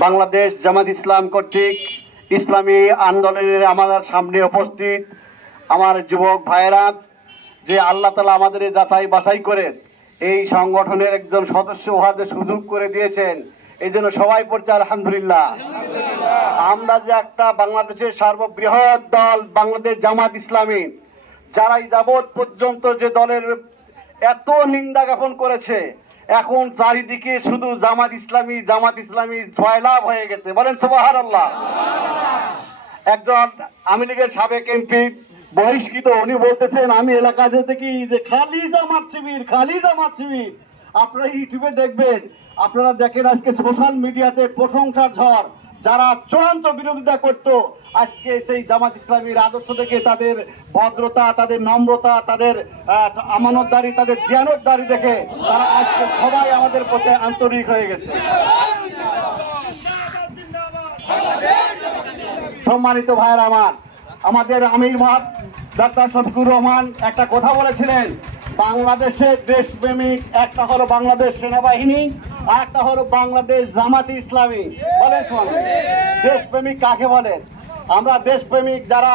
বাংলাদেশ জামাত ইসলাম কর্তৃক ইসলামী আন্দোলনের আমাদের সামনে উপস্থিত আমার যুবক ভাইয়েরা, যে আল্লাহ তাআলা আমাদের যাচাই বাছাই করে এই সংগঠনের একজন সদস্য হওয়ার সুযোগ করে দিয়েছেন, এই জন্য সবাই পড়ছে আলহামদুলিল্লাহ। আমরা যে একটা বাংলাদেশের সর্ববৃহৎ দল বাংলাদেশ জামাত ইসলামী, যারাই যাবৎ পর্যন্ত যে দলের এত নিন্দা জ্ঞাপন করেছে, এখন চারিদিকে শুধু জামাত ইসলামী জয়লাভ হয়ে গেছে। বলেন সুবহানাল্লাহ। একজন আওয়ামী লীগের সাবেক এমপি বহিষ্কৃত, উনি বলতেছেন আমি এলাকাতে দেখি যে খালি জামাত শিবির। আপনারা ইউটিউবে দেখবেন, আপনারা দেখেন আজকে সোশ্যাল মিডিয়াতে প্রশংসার ঝড়। যারা চূড়ান্ত বিরোধিতা করত, আজকে সেই জামাত ইসলামীর আদর্শ থেকে তাদের ভদ্রতা, তাদের নম্রতা, তাদের আমানতদারি, তাদের দিয়ানতদারি দেখে তারা আজকে সবাই আমাদের প্রতি আন্তরিক হয়ে গেছে। সম্মানিত ভাইয়েরা আমার, আমাদের আমির ডাক্তার শফিকুর রহমান একটা কথা বলেছিলেন, বাংলাদেশের দেশপ্রেমিক একটা হলো বাংলাদেশ সেনাবাহিনী, আর একটা হলো বাংলাদেশ জামাতে ইসলামী। বলেন দেশপ্রেমিক কাকে বলে? আমরা দেশপ্রেমিক যারা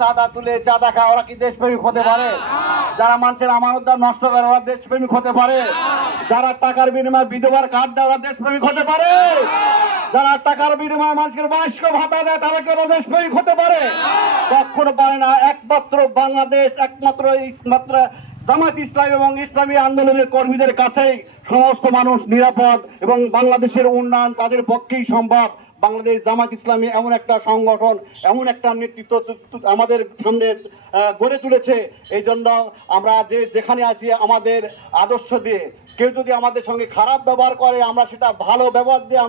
চাঁদা তুলে চাঁদা খায়, ওরা কি দেশপ্রেমিক হতে পারে? যারা মানুষের আমানতদার নষ্ট করে, ওরা দেশপ্রেমিক হতে পারে? যারা টাকার বিনিময়ে বিধবার কার্ড দেয়, ওরা দেশপ্রেমিক হতে পারে? যারা টাকার বিনিময়ে মানুষের বয়স্ক ভাতা দেয়, তারা কি ওরা দেশপ্রেমিক হতে পারে? কখনো পারে না। একমাত্র বাংলাদেশ, একমাত্র জামাত ইসলাম এবং ইসলামী আন্দোলনের কর্মীদের কাছেই সমস্ত মানুষ নিরাপদ, এবং বাংলাদেশের উন্নয়ন তাদের পক্ষেই সম্ভব। বাংলাদেশ জামাত ইসলামী এমন একটা সংগঠন, এমন একটা নেতৃত্ব আমাদের সামনে গড়ে তুলেছে। এই জন্য আমরা যেখানে আছি, আমাদের আদর্শ দিয়ে কেউ যদি আমাদের সঙ্গে খারাপ ব্যবহার করে, আমরা সেটা ভালো ব্যবহার দিয়ে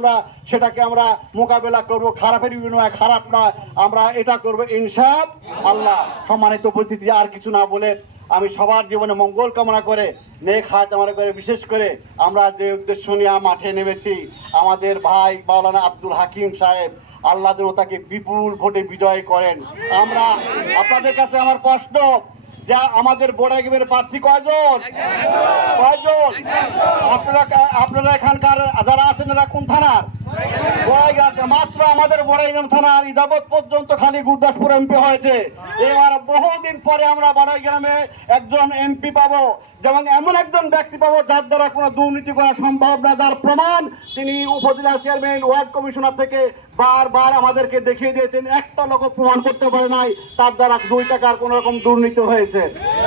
সেটাকে আমরা মোকাবেলা করব। খারাপের বিনিময়ে খারাপ নয়, আমরা এটা করব ইনশাআল্লাহ। সম্মানিত উপস্থিতি, আর কিছু না বলে আমি সবার জীবনে মঙ্গল কামনা করে, নেক হায়াত কামনা করে, বিশেষ করে আমরা যে উদ্দেশ্য নিয়ে মাঠে নেমেছি, আমাদের ভাই মাওলানা আব্দুল হাকিম সাহেব, আল্লাহ যেন তাকে বিপুল ভোটে বিজয় করেন। আমরা আপনাদের কাছে আমার প্রশ্ন, যে আমাদের বড়াইগ্রামের প্রার্থী কয়জন? আপনারা এখানকার যারা আছেন, এরা কোন থানার? মাত্র আমাদের বড়াইগ্রাম থানার ইদাবত পর্যন্ত খালি গুরদাসপুর এমপি হয়েছে। এবার বহুদিন পরে আমরা বড়াইগ্রামে একজন এমপি পাবো, যেমন এমন একজন ব্যক্তি পাবো যার দ্বারা কোনো দুর্নীতি করা সম্ভব না, যার প্রমাণ তিনি উপজেলা চেয়ারম্যান, ওয়ার্ড কমিশনার থেকে বারবার আমাদেরকে দেখিয়ে দিয়েছেন। একটা লোক প্রমাণ করতে পারে নাই তার দ্বারা 2 টাকার কোন রকম দুর্নীতি হয়েছে।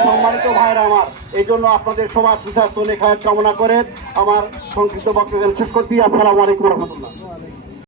সম্মানিত ভাইরা আমার, এই জন্য আপনাদের সবার সুস্বাস্থ্য নেক হায়াত কামনা করে আমার সংক্ষিপ্ত বক্তব্য শেষ করছি। আসসালামু আলাইকুম রহমতুল্লাহ।